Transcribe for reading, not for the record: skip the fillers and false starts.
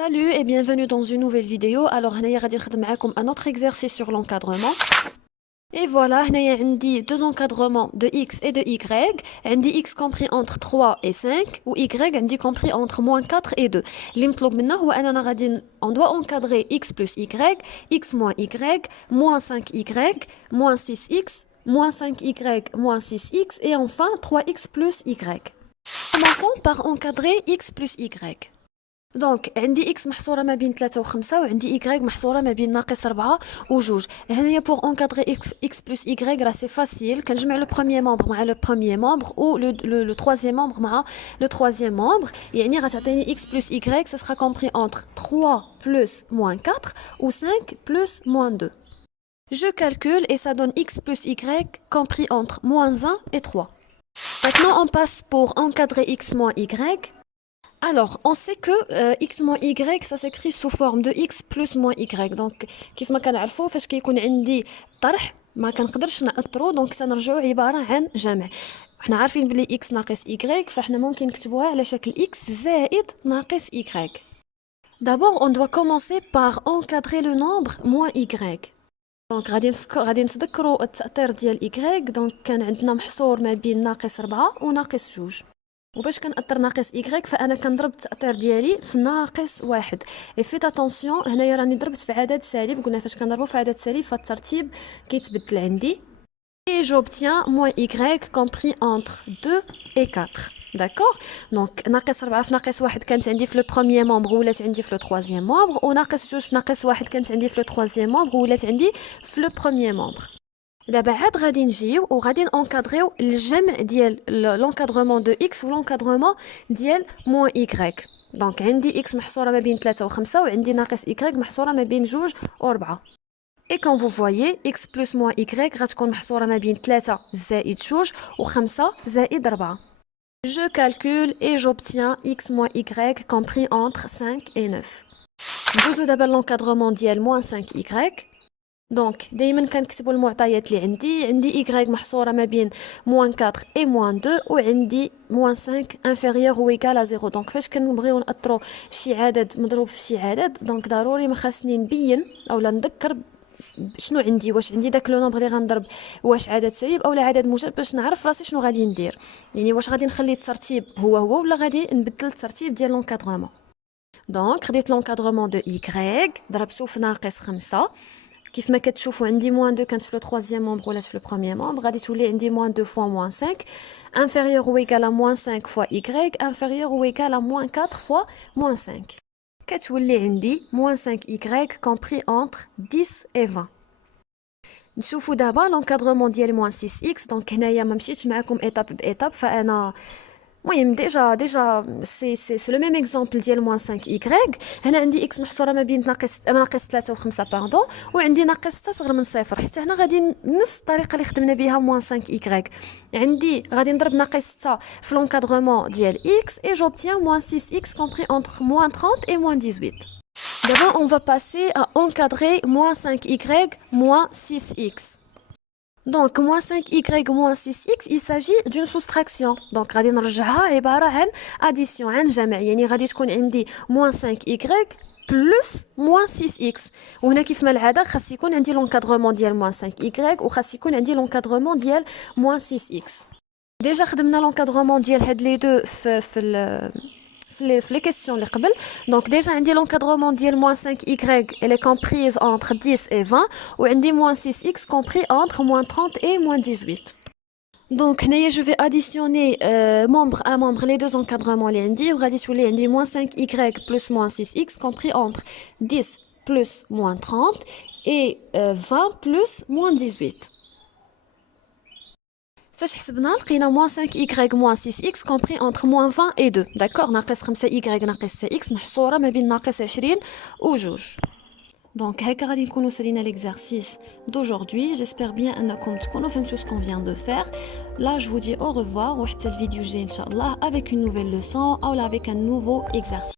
Salut et bienvenue dans une nouvelle vidéo. Alors, هنايا غادي نخدم معاكم un autre exercice sur l'encadrement. Et voilà, هنايا عندي deux encadrements de x et de y. عندي x compris entre 3 et 5 ou y عندي compris entre -4 et 2. اللي مطلوب منا هو أننا غادي on doit encadrer x plus y, x moins y, moins 5y, moins 6x, moins 5y, moins 6x et enfin 3x plus y. Commençons par encadrer x plus y. دونك عندي x محصوره ما بين 3 و 5 وعندي y محصوره ما بين -4 و 2. هنايا pour encadrer x plus y راه سي فاسيل كنجمع لو بروميير ممبر مع لو بروميير ممبر و لو troisième membre مع لو troisième membre. يعني غتعطيني x plus y ça sera compris entre 3 plus -4 ou 5 plus -2. Je calcule et ça donne x plus y compris entre -1 et 3. Maintenant on passe pour encadrer x moins y. Alors, on sait que x moins y, ça s'écrit sous forme de x plus moins y. Donc, كيف ما كنعرفوا فاش كيكون عندي طرح ما كنقدرش نأثرو دونك تنرجعوا عبارة عن جمع. حنا عارفين بلي x ناقص y فاحنا ممكن نكتبوها على شكل x زائد ناقص y. D'abord, on doit commencer par encadrer le nombre moins y. دونك غادي نتذكروا التأثير ديال y. دونك كان عندنا محصور ما بين -4 وناقص 2. وباش كنأثر ناقص y فانا كنضرب التأثير ديالي في -1. فيت اتونسيون هنايا راني ضربت في عدد سالب. قلنا فاش كنضربوا في عدد سالب فالترتيب كيتبدل عندي. et j'obtiens moins y compris entre 2 et 4. D'accord. Donc -4 في -1 كانت عندي في لو بروميير ممبر ولات عندي في لو troisième ممبر وناقص 2 في -1 كانت عندي في لو troisième ممبر ولات عندي في لو بروميير ممبر. دابا عاد غادي نجيو وغادي نونكادريو الجمع ديال لونكادرومون دو اكس ولونكادرومون ديال موان y. دونك عندي x محصوره ما بين 3 و 5 وعندي ناقص y محصوره ما بين 2 و 4. et quand vous voyez x plus moins y غتكون محصوره ما بين 3 زائد 2 و 5 زائد 4. je calcule et j'obtiens x moins y compris entre 5 et 9. ندوزو دابا l'encadrement ديال moins 5y. دونك دائما كنكتبوا المعطيات اللي عندي y محصوره ما بين -4 et -2 وعندي -5 inférieur ou égal à 0. دونك فاش كنبغيو نأثروا شي عدد مضروب في شي عدد دونك ضروري ما خاصني نبين اولا نذكر شنو عندي، واش عندي داك لو نومبر اللي غنضرب واش عدد سالب اولا عدد موجب باش نعرف راسي شنو غادي ندير. يعني واش غادي نخلي الترتيب هو ولا غادي نبدل الترتيب ديال لونكادرومون. دونك خديت لونكادرومون دو y ضربته في -5. كيف ما كتشوفوا عندي -2 كانت في لو troisième membre ولات في لو premier membre غادي تولي عندي -2 fois -5 inférieur ou égal à -5 fois y inférieur ou égal à -4 fois -5. كتولي عندي -5y compris entre 10 et 20. نشوفوا دابا l'encadrement ديال -6x. دونك هنايا ما مشيتش معكم étape بإيتاب فانا المهم ديجا سي لو ميم اكزامبل ديال -5y. هنا عندي x محصوره ما بين ناقص 3 و 5 باردون وعندي ناقص 6 صغر من 0. حتى هنا غادي نفس الطريقه اللي خدمنا بها -5y. عندي غادي نضرب ناقص 6 في لونكادرومون ديال x et j'obtiens -6x compris entre -30 et -18. D'abord on va passer à encadrer -5y -6x. Donc, -5y moins 6x, il s'agit d'une soustraction. Donc, غادي نرجعها عبارة عن addition عن جمع. يعني غادي تكون عندي -5y plus -6x. وهنا كيف ما العادة خاص يكون عندي l'encadrement ديال -5y وخاص يكون عندي l'encadrement ديال -6x. ديجا خدمنا l'encadrement ديال هاد لي دو في les questions اللي قبل. دونك ديجا عندي l'encadrement ديال -5y elle est comprise entre 10 et 20 وعندي -6x compris entre -30 et -18. دونك هنايا je vais additionner membre à membre les deux encadrements اللي عندي وغادي تولي عندي -5y plus -6x compris entre 10 plus -30 et 20 plus -18. فاش حسبنا لقينا -5y -6x compris entre -20 et 2. d'accord. ناقص 5y ناقص 6x محصوره ما بين ناقص 20 و 2. دونك هكا غادي نكونوا سالينا l'exercice d'aujourd'hui. j'espère bien انكم تكونوا فهمتوا ce qu'on vient de faire. là je vous dis au revoir وحتى الفيديو الجاي ان شاء الله avec une nouvelle leçon ou avec un nouveau exercice.